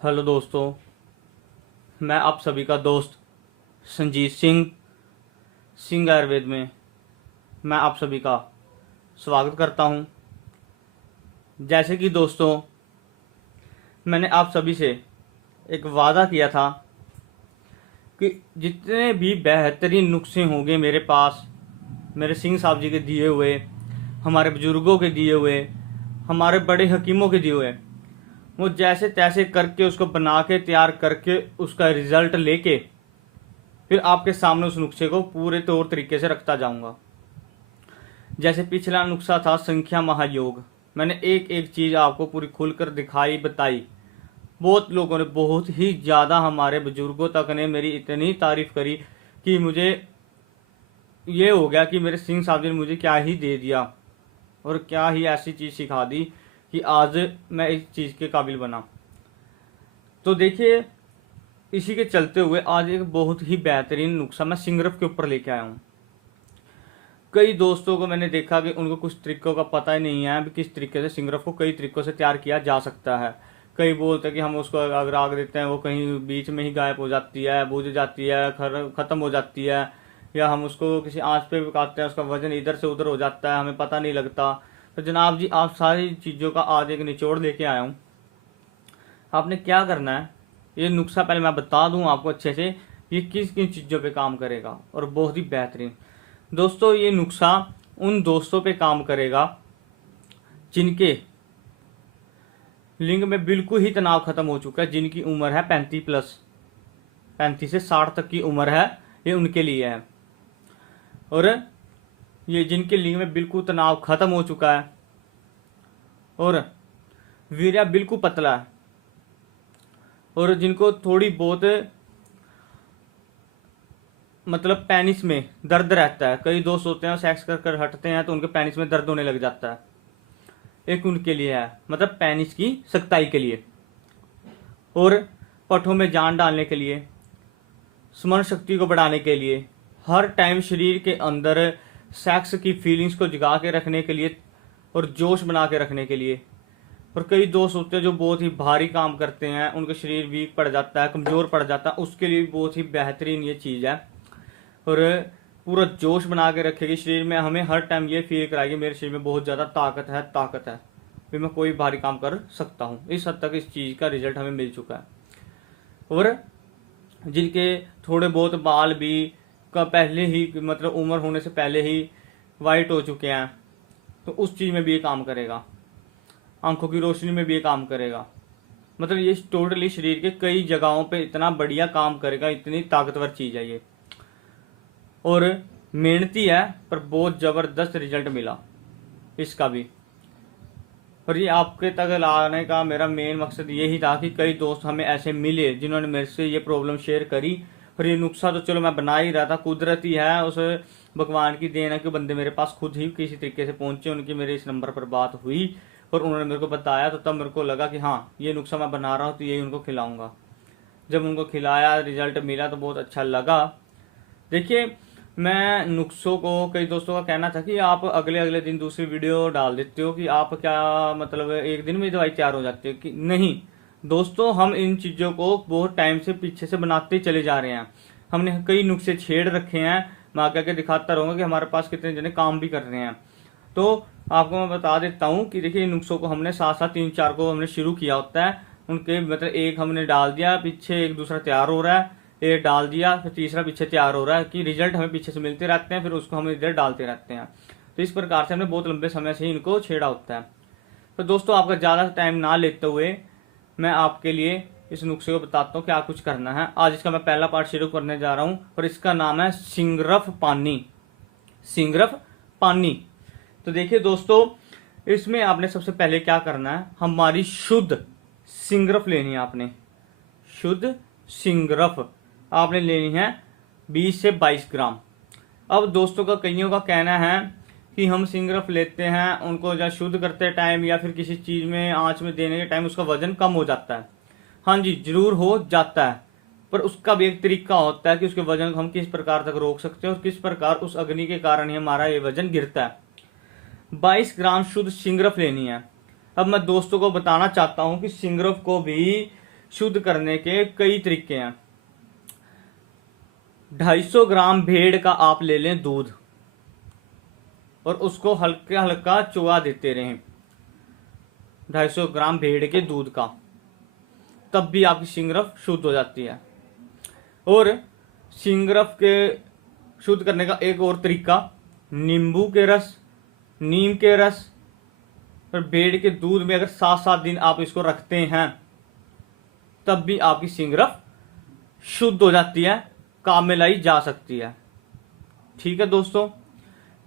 Hello दोस्तों, मैं आप सभी का दोस्त संजीत सिंह आयुर्वेद में मैं आप सभी का स्वागत करता हूं। जैसे कि दोस्तों, मैंने आप सभी से एक वादा किया था कि जितने भी बेहतरीन नुस्खे होंगे मेरे पास, मेरे सिंह साहब जी के दिए हुए, हमारे बुजुर्गों के दिए हुए, हमारे बड़े हकीमों के दिए हुए, वो जैसे तैसे करके उसको बना के तैयार करके उसका रिजल्ट लेके फिर आपके सामने उस नुस्खे को पूरे तौर तरीके से रखता जाऊंगा। जैसे पिछला नुस्खा था संख्या महायोग, मैंने एक एक चीज आपको पूरी खुलकर दिखाई बताई। बहुत लोगों ने, बहुत ही ज़्यादा हमारे बुजुर्गों तक ने मेरी इतनी तारीफ करी कि मुझे ये हो गया कि मेरे सिंह साहब जी ने मुझे क्या ही दे दिया और क्या ही ऐसी चीज़ सिखा दी कि आज मैं इस चीज़ के काबिल बना। तो देखिए, इसी के चलते हुए आज एक बहुत ही बेहतरीन नुस्खा मैं सिंगरफ के ऊपर लेके आया हूँ। कई दोस्तों को मैंने देखा कि उनको कुछ तरीकों का पता ही नहीं है कि किस तरीके से सिंगरफ को कई तरीकों से तैयार किया जा सकता है। कई बोलते हैं कि हम उसको अगर आग देते हैं वो कहीं बीच में ही गायब हो जाती है, बुझ जाती है, ख़त्म हो जाती है, या हम उसको किसी आंच पे पकाते हैं उसका वजन इधर से उधर हो जाता है, हमें पता नहीं लगता। तो जनाब जी, आप सारी चीज़ों का आज एक निचोड़ लेके आया हूँ। आपने क्या करना है, ये नुस्खा पहले मैं बता दूं आपको अच्छे से ये किस किन चीज़ों पे काम करेगा, और बहुत ही बेहतरीन। दोस्तों, ये नुस्खा उन दोस्तों पे काम करेगा जिनके लिंग में बिल्कुल ही तनाव खत्म हो चुका है, जिनकी उम्र है 35+, 35 से 60 तक की उम्र है, ये उनके लिए है। और ये जिनके लिंग में बिल्कुल तनाव खत्म हो चुका है और वीर्य बिल्कुल पतला है, और जिनको थोड़ी बहुत मतलब पेनिस में दर्द रहता है। कई दोस्त होते हैं सेक्स कर कर हटते हैं तो उनके पेनिस में दर्द होने लग जाता है, एक उनके लिए है, मतलब पेनिस की सख्ताई के लिए, और पठों में जान डालने के लिए, स्मरण शक्ति को बढ़ाने के लिए, हर टाइम शरीर के अंदर सेक्स की फीलिंग्स को जगा के रखने के लिए और जोश बना के रखने के लिए। और कई दोस्त होते हैं जो बहुत ही भारी काम करते हैं, उनका शरीर वीक पड़ जाता है, कमज़ोर पड़ जाता है, उसके लिए भी बहुत ही बेहतरीन ये चीज़ है। और पूरा जोश बना के रखेगी शरीर में, हमें हर टाइम ये फील कराएगी मेरे शरीर में बहुत ज़्यादा ताकत है, फिर मैं कोई भारी काम कर सकता हूँ। इस हद तक इस चीज़ का रिजल्ट हमें मिल चुका है। और जिनके थोड़े बहुत बाल भी का पहले ही, मतलब उम्र होने से पहले ही वाइट हो चुके हैं, तो उस चीज़ में भी ये काम करेगा। आंखों की रोशनी में भी ये काम करेगा। मतलब ये टोटली शरीर के कई जगहों पे इतना बढ़िया काम करेगा, इतनी ताकतवर चीज़ है ये। और मेहनती है पर बहुत ज़बरदस्त रिजल्ट मिला इसका भी। और ये आपके तक लाने का मेरा मेन मकसद यही था कि कई दोस्त हमें ऐसे मिले जिन्होंने मेरे से ये प्रॉब्लम शेयर करी। और ये नुस्खा तो चलो मैं बना ही रहा था, कुदरती है, उस भगवान की देन है कि बंदे मेरे पास खुद ही किसी तरीके से पहुंचे, उनकी मेरे इस नंबर पर बात हुई और उन्होंने मेरे को बताया, तो तब मेरे को लगा कि हाँ, ये नुस्खा मैं बना रहा हूँ तो यही उनको खिलाऊंगा। जब उनको खिलाया, रिजल्ट मिला तो बहुत अच्छा लगा। देखिए, मैं नुस्खों को, कई दोस्तों का कहना था कि आप अगले अगले दिन दूसरी वीडियो डाल देते हो, कि आप क्या मतलब एक दिन में दवाई तैयार हो जाती है कि नहीं। दोस्तों, हम इन चीज़ों को बहुत टाइम से पीछे से बनाते ही चले जा रहे हैं। हमने कई नुस्खे छेड़ रखे हैं, मैं आगे आगे दिखाता रहूँगा कि हमारे पास कितने जने काम भी कर रहे हैं। तो आपको मैं बता देता हूँ कि देखिए, इन नुस्खों को हमने साथ साथ 3-4 को हमने शुरू किया होता है, उनके मतलब एक हमने डाल दिया, पीछे एक दूसरा तैयार हो रहा है, एक डाल दिया, फिर तीसरा पीछे तैयार हो रहा है, कि रिजल्ट हमें पीछे से मिलते रहते हैं, फिर उसको हम इधर डालते रहते हैं। तो इस प्रकार से हमने बहुत लंबे समय से ही इनको छेड़ा होता है। तो दोस्तों, आपका ज़्यादा टाइम ना लेते हुए मैं आपके लिए इस नुस्खे को बताता हूँ क्या कुछ करना है। आज इसका मैं पहला पार्ट शुरू करने जा रहा हूँ और इसका नाम है सिंगरफ पानी। सिंगरफ पानी। तो देखिए दोस्तों, इसमें आपने सबसे पहले क्या करना है, हमारी शुद्ध सिंगरफ लेनी है। आपने शुद्ध सिंगरफ आपने लेनी है 20 से 22 ग्राम। अब दोस्तों का, कईयों का कहना है कि हम सिंगरफ लेते हैं, उनको या शुद्ध करते टाइम या फिर किसी चीज़ में आंच में देने के टाइम उसका वजन कम हो जाता है। हाँ जी, जरूर हो जाता है, पर उसका भी एक तरीका होता है कि उसके वजन को हम किस प्रकार तक रोक सकते हैं और किस प्रकार उस अग्नि के कारण ही हमारा ये वजन गिरता है। 22 ग्राम शुद्ध सिंगरफ लेनी है। अब मैं दोस्तों को बताना चाहता हूँ कि सिंगरफ को भी शुद्ध करने के कई तरीके हैं। 250 ग्राम भेड़ का आप ले लें दूध और उसको हल्का हल्का चुआ देते रहें, 250 ग्राम भेड़ के दूध का, तब भी आपकी सिंगरफ शुद्ध हो जाती है। और सिंगरफ के शुद्ध करने का एक और तरीका, नींबू के रस, नीम के रस और भेड़ के दूध में अगर 7-7 दिन आप इसको रखते हैं तब भी आपकी सिंगरफ शुद्ध हो जाती है, काम में लाई जा सकती है। ठीक है दोस्तों,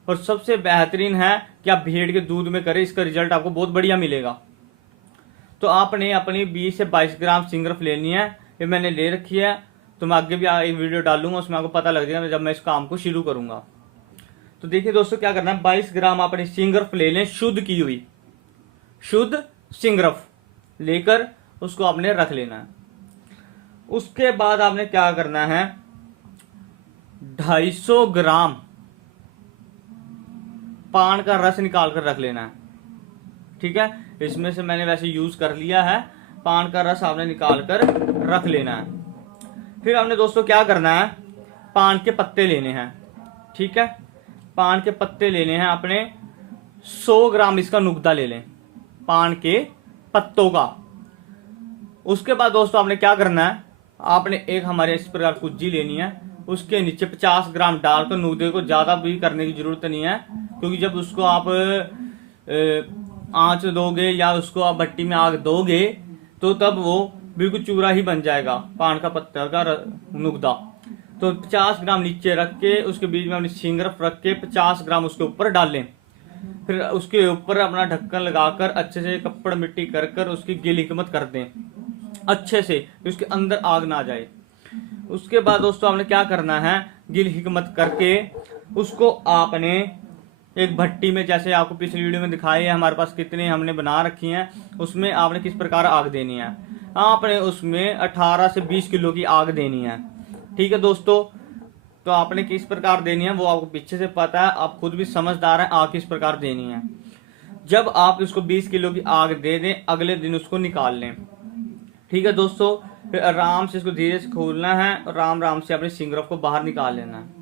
और सबसे बेहतरीन है कि आप भेड़ के दूध में करें, इसका रिजल्ट आपको बहुत बढ़िया मिलेगा। तो आपने अपनी 20 से 22 ग्राम सिंगरफ लेनी है, ये मैंने ले रखी है। तो मैं आगे भी एक वीडियो डालूंगा, उसमें आपको पता लग जाएगा जब मैं इस काम को शुरू करूंगा। तो देखिए दोस्तों क्या करना है, 22 ग्राम अपनी सिंगरफ ले लें, शुद्ध की हुई शुद्ध सिंगरफ लेकर उसको आपने रख लेना है। उसके बाद आपने क्या करना है, 250 ग्राम पान का रस निकाल कर रख लेना है। ठीक है, इसमें से मैंने वैसे यूज कर लिया है, पान का रस आपने निकाल कर रख लेना है। फिर हमने दोस्तों क्या करना है, पान के पत्ते लेने हैं। ठीक है, पान के पत्ते लेने हैं अपने, 100 ग्राम इसका नुकदा ले लें पान के पत्तों का। उसके बाद दोस्तों आपने क्या करना है, आपने एक हमारे इस प्रकार कुज्जी लेनी है, उसके नीचे 50 ग्राम डालकर, नुकदे को ज्यादा भी करने की जरूरत नहीं है, क्योंकि जब उसको आप आंच दोगे या उसको आप भट्टी में आग दोगे तो तब वो बिल्कुल चूरा ही बन जाएगा पान का पत्ता का नुकदा। तो 50 ग्राम नीचे रख के उसके बीच में अपनी सिंगरफ रख के 50 ग्राम उसके ऊपर डाल लें। फिर उसके ऊपर अपना ढक्कन लगाकर अच्छे से कपड़ मिट्टी कर कर उसकी गिल हिकमत कर दें अच्छे से, कि उसके अंदर आग ना जाए। उसके बाद दोस्तों आपने क्या करना है, गिल हिकमत करके उसको आपने एक भट्टी में, जैसे आपको पिछली वीडियो में दिखाई है हमारे पास कितने हमने बना रखी हैं, उसमें आपने किस प्रकार आग देनी है, आपने उसमें 18 से 20 किलो की आग देनी है। ठीक है दोस्तों, तो आपने किस प्रकार देनी है वो आपको पीछे से पता है, आप खुद भी समझदार हैं आग किस प्रकार देनी है। जब आप इसको 20 किलो की आग दे दें, अगले दिन उसको निकाल लें। ठीक है दोस्तों, फिर आराम से इसको धीरे से खोलना है और राम राम से अपने सिंगरफ को बाहर निकाल लेना है।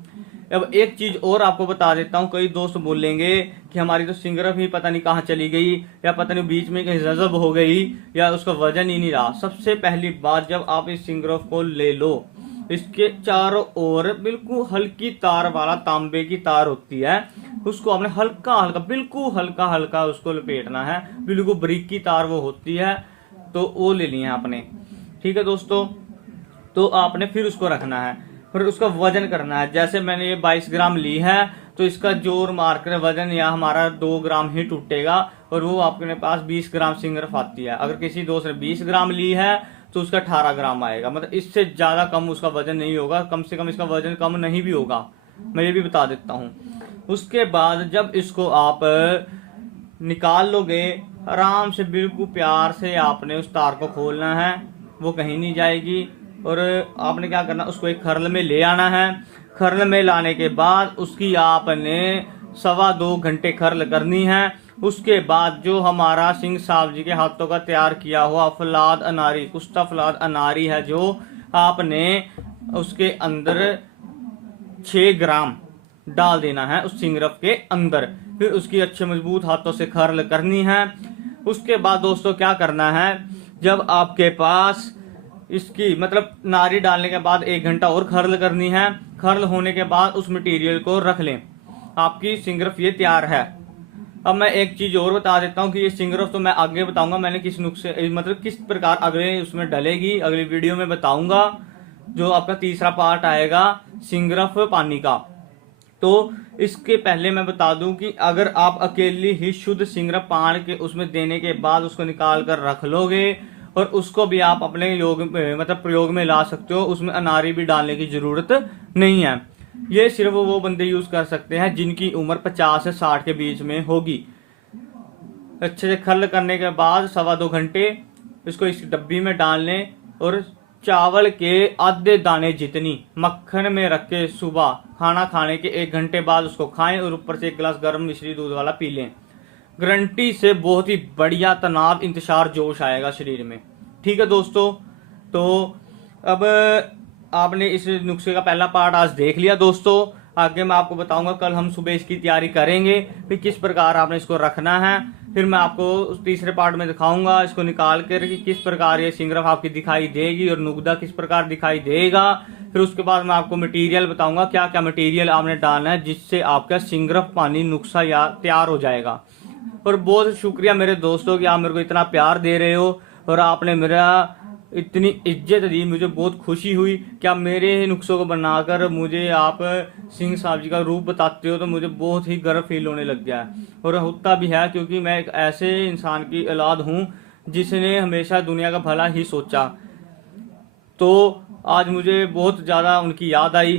अब एक चीज और आपको बता देता हूँ, कई दोस्त बोलेंगे कि हमारी तो सिंगरफ ही पता नहीं कहाँ चली गई, या पता नहीं बीच में कहीं जज़ब हो गई, या उसका वजन ही नहीं रहा। सबसे पहली बात, जब आप इस सिंगरफ को ले लो, इसके चारों ओर बिल्कुल हल्की तार वाला तांबे की तार होती है, उसको आपने हल्का हल्का, बिल्कुल हल्का हल्का उसको लपेटना है, बिल्कुल बारीक की तार वो होती है, तो वो ले ली है आपने। ठीक है दोस्तों, तो आपने फिर उसको रखना है, फिर उसका वजन करना है। जैसे मैंने ये 22 ग्राम ली है, तो इसका जोर मारकर वजन या हमारा 2 ग्राम ही टूटेगा, और वो आपके पास 20 ग्राम सिंगरफ आती है। अगर किसी दोस्त ने 20 ग्राम ली है तो उसका 18 ग्राम आएगा, मतलब इससे ज्यादा कम उसका वजन नहीं होगा, कम से कम इसका वजन कम नहीं भी होगा, मैं ये भी बता देता हूँ। उसके बाद जब इसको आप निकाल लोगे, आराम से बिल्कुल प्यार से आपने उस तार को खोलना है, वो कहीं नहीं जाएगी। और आपने क्या करना, उसको एक खरल में ले आना है। खरल में लाने के बाद उसकी आपने 2.25 घंटे खरल करनी है। उसके बाद जो हमारा सिंह साहब जी के हाथों का तैयार किया हुआ फलाद अनारी, कुश्ता फलाद अनारी है, जो आपने उसके अंदर 6 ग्राम डाल देना है उस सिंगरफ के अंदर। फिर उसकी अच्छे मजबूत हाथों से खरल करनी है। उसके बाद दोस्तों क्या करना है, जब आपके पास इसकी मतलब नारी डालने के बाद 1 घंटा और खरल करनी है। खरल होने के बाद उस मटेरियल को रख लें, आपकी सिंगरफ ये तैयार है। अब मैं एक चीज और बता देता हूँ कि ये सिंगरफ तो मैं आगे बताऊंगा, मैंने किस नुस्खे मतलब किस प्रकार अगले उसमें डलेगी, अगली वीडियो में बताऊंगा, जो आपका तीसरा पार्ट आएगा सिंगरफ पानी का। तो इसके पहले मैं बता दूं कि अगर आप अकेली ही शुद्ध सिंगरफ पान के उसमें देने के बाद उसको निकाल कर रख लोगे, और उसको भी आप अपने योग मतलब प्रयोग में ला सकते हो, उसमें अनारी भी डालने की जरूरत नहीं है। ये सिर्फ वो बंदे यूज कर सकते हैं जिनकी उम्र 50 से 60 के बीच में होगी। अच्छे से खरल करने के बाद 2.25 घंटे इसको इस डब्बी में डाल लें, और चावल के आधे दाने जितनी मक्खन में रख के सुबह खाना खाने के 1 घंटे बाद उसको खाएं, और ऊपर से 1 गिलास गर्म मिश्री दूध वाला पी लें। गारंटी से बहुत ही बढ़िया तनाव, इंतशार, जोश आएगा शरीर में। ठीक है दोस्तों, तो अब आपने इस नुस्खे का पहला पार्ट आज देख लिया दोस्तों। आगे मैं आपको बताऊंगा, कल हम सुबह इसकी तैयारी करेंगे, फिर किस प्रकार आपने इसको रखना है। फिर मैं आपको उस तीसरे पार्ट में दिखाऊंगा इसको निकाल कर कि किस प्रकार ये सिंगरफ आपकी दिखाई देगी और नुकदा किस प्रकार दिखाई देगा। फिर उसके बाद मैं आपको मटेरियल बताऊंगा, क्या क्या मटेरियल आपने डालना है जिससे आपका सिंगरफ पानी नुस्खा या तैयार हो जाएगा। और बहुत शुक्रिया मेरे दोस्तों कि आप मेरे को इतना प्यार दे रहे हो और आपने मेरा इतनी इज्जत दी। मुझे बहुत खुशी हुई कि आप मेरे नुस्खों को बनाकर मुझे आप सिंह साहब जी का रूप बताते हो, तो मुझे बहुत ही गर्व फील होने लग गया है। और होता भी है, क्योंकि मैं एक ऐसे इंसान की औलाद हूँ जिसने हमेशा दुनिया का भला ही सोचा। तो आज मुझे बहुत ज़्यादा उनकी याद आई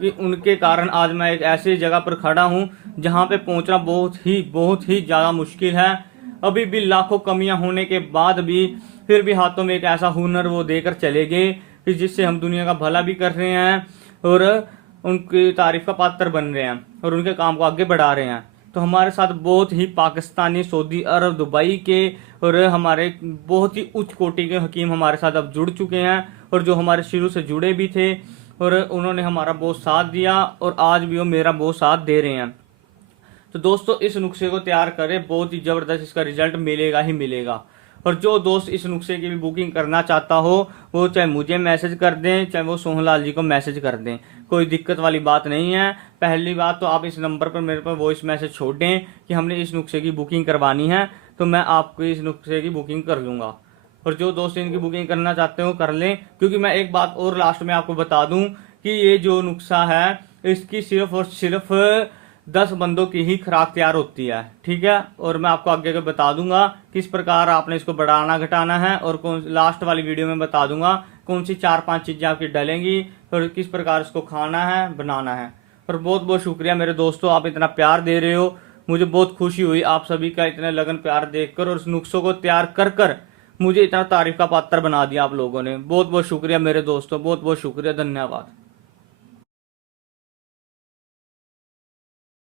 कि उनके कारण आज मैं एक ऐसी जगह पर खड़ा हूँ जहाँ पे पहुँचना बहुत ही ज़्यादा मुश्किल है। अभी भी लाखों कमियां होने के बाद भी फिर भी हाथों में एक ऐसा हुनर वो देकर चले गए कि जिससे हम दुनिया का भला भी कर रहे हैं और उनकी तारीफ का पात्र बन रहे हैं और उनके काम को आगे बढ़ा रहे हैं। तो हमारे साथ बहुत ही पाकिस्तानी, सऊदी अरब, दुबई के और हमारे बहुत ही उच्च कोटि के हकीम हमारे साथ अब जुड़ चुके हैं, और जो हमारे शुरू से जुड़े भी थे और उन्होंने हमारा बहुत साथ दिया और आज भी वो मेरा बहुत साथ दे रहे हैं। तो दोस्तों इस नुस्खे को तैयार करें, बहुत ही ज़बरदस्त इसका रिजल्ट मिलेगा ही मिलेगा। और जो दोस्त इस नुस्खे की भी बुकिंग करना चाहता हो वो चाहे मुझे मैसेज कर दें, चाहे वो सोहनलाल जी को मैसेज कर दें, कोई दिक्कत वाली बात नहीं है। पहली बात तो आप इस नंबर पर मेरे पर वॉइस मैसेज छोड़ दें कि हमने इस नुस्खे की बुकिंग करवानी है, तो मैं आपको इस नुस्खे की बुकिंग कर लूँगा। और जो दोस्त इनकी बुकिंग करना चाहते हो कर लें, क्योंकि मैं एक बात और लास्ट में आपको बता दूं कि ये जो नुस्खा है इसकी सिर्फ और सिर्फ 10 बंदों की ही खुराक तैयार होती है, ठीक है। और मैं आपको आगे बता दूंगा किस प्रकार आपने इसको बढ़ाना घटाना है, और कौन लास्ट वाली वीडियो में बता दूंगा कौन सी 4-5 चीजें आपकी डलेंगी और किस प्रकार इसको खाना है, बनाना है। और बहुत बहुत शुक्रिया मेरे दोस्तों, आप इतना प्यार दे रहे हो, मुझे बहुत खुशी हुई आप सभी का इतना लगन प्यार देखकर, और उस नुस्खों को तैयार कर कर मुझे इतना तारीफ का पात्र बना दिया आप लोगों ने। बहुत बहुत शुक्रिया मेरे दोस्तों, बहुत बहुत शुक्रिया, धन्यवाद।